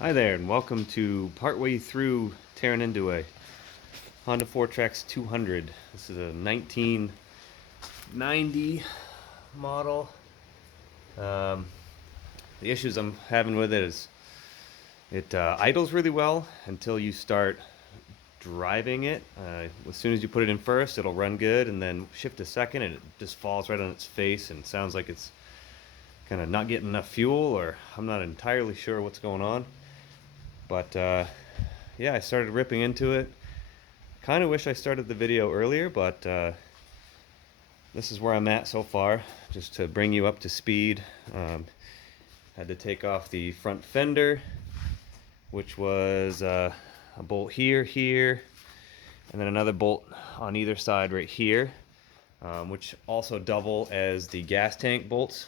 Hi there, and welcome to partway through tearing into a Honda fourtrax 200. This is a 1990 model. Um, the issues I'm having with it is it idles really well until you start driving it. As soon as you put it in first, it'll run good, and then shift to second, and it just falls right on its face and sounds like it's kind of not getting enough fuel, or I'm not entirely sure what's going on. But yeah, I started ripping into it. Kind of wish I started the video earlier, but this is where I'm at so far, just to bring you up to speed. Had to take off the front fender, which was a bolt here, and then another bolt on either side right here, which also double as the gas tank bolts.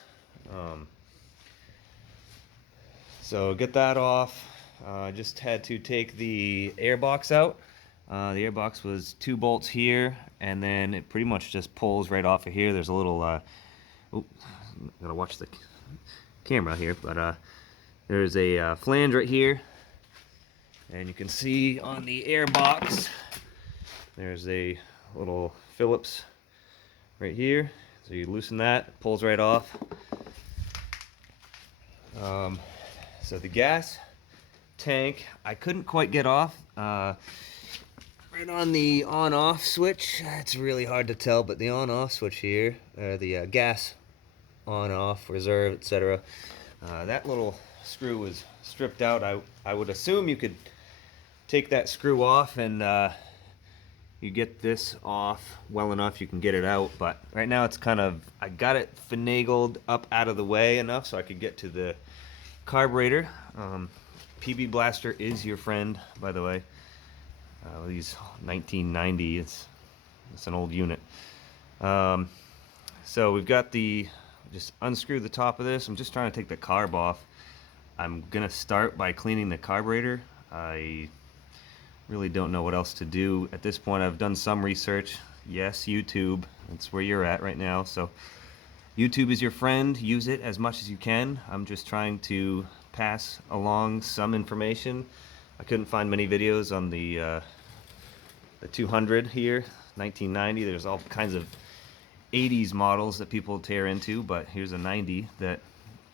So get that off. I just had to take the air box out. The air box was 2 bolts here, and then it pretty much just pulls right off of here. There's a little, gotta watch the camera here, but there's a flange right here, and you can see on the air box, there's a little Phillips right here. So you loosen that, it pulls right off. So the gas tank, I couldn't quite get off. Right on the on-off switch, it's really hard to tell, but the on-off switch here, the gas on-off, reserve, etc. That little screw was stripped out. I would assume you could take that screw off and you get this off well enough you can get it out, but right now it's kind of, I got it finagled up out of the way enough so I could get to the carburetor. PB Blaster is your friend, by the way. These 1990, it's an old unit. So we've got just unscrew the top of this. I'm just trying to take the carb off. I'm gonna start by cleaning the carburetor. I really don't know what else to do at this point. I've done some research. Yes, YouTube, that's where you're at right now. So YouTube is your friend. Use it as much as you can. I'm just trying to pass along some information. I couldn't find many videos on the 200 here, 1990. There's all kinds of 80s models that people tear into, but here's a 90 that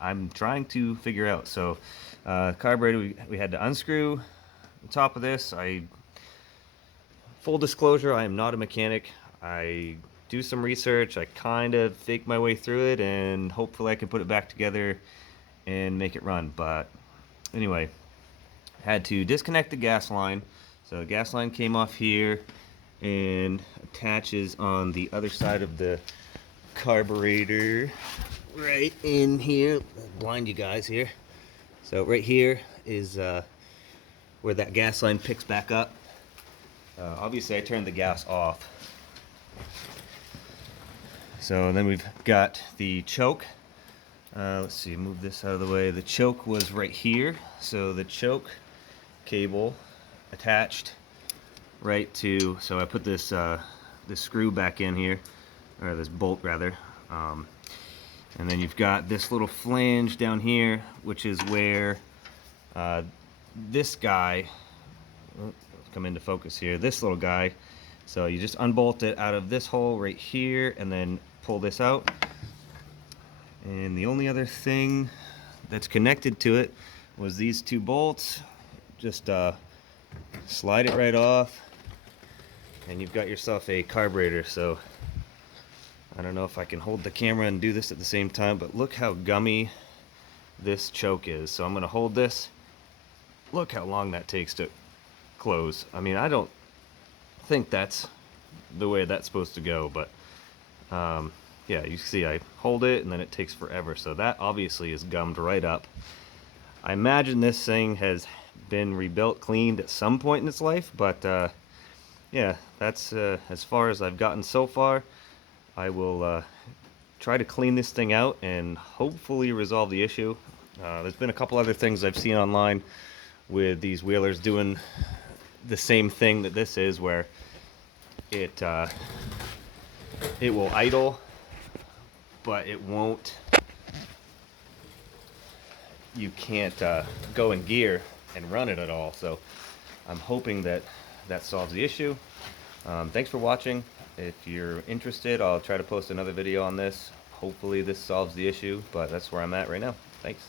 I'm trying to figure out. So carburetor, we had to unscrew the top of this. Full disclosure, I am not a mechanic. I do some research, I kind of fake my way through it, and hopefully I can put it back together and make it run. But anyway, had to disconnect the gas line. So the gas line came off here and attaches on the other side of the carburetor, right in here. Blind you guys here. So right here is where that gas line picks back up. Obviously I turned the gas off. So then we've got the choke. Let's see, move this out of the way. The choke was right here. So the choke cable attached right to, so I put this screw back in here, or this bolt rather, and then you've got this little flange down here, which is where this guy, come into focus here, this little guy, so you just unbolt it out of this hole right here and then pull this out. And the only other thing that's connected to it was these 2 bolts. Just slide it right off and you've got yourself a carburetor. So I don't know if I can hold the camera and do this at the same time, but look how gummy this choke is. So I'm gonna hold this. Look how long that takes to close. I mean, I don't think that's the way that's supposed to go, but yeah, you see I hold it and then it takes forever. So that obviously is gummed right up. I imagine this thing has been rebuilt, cleaned at some point in its life, but yeah, that's as far as I've gotten so far. I will try to clean this thing out and hopefully resolve the issue. There's been a couple other things I've seen online with these wheelers doing the same thing that this is, where it will idle, but it won't, you can't go in gear. and run it at all. So I'm hoping that that solves the issue. Thanks for watching. If you're interested, I'll try to post another video on this. Hopefully this solves the issue, but that's where I'm at right now. Thanks.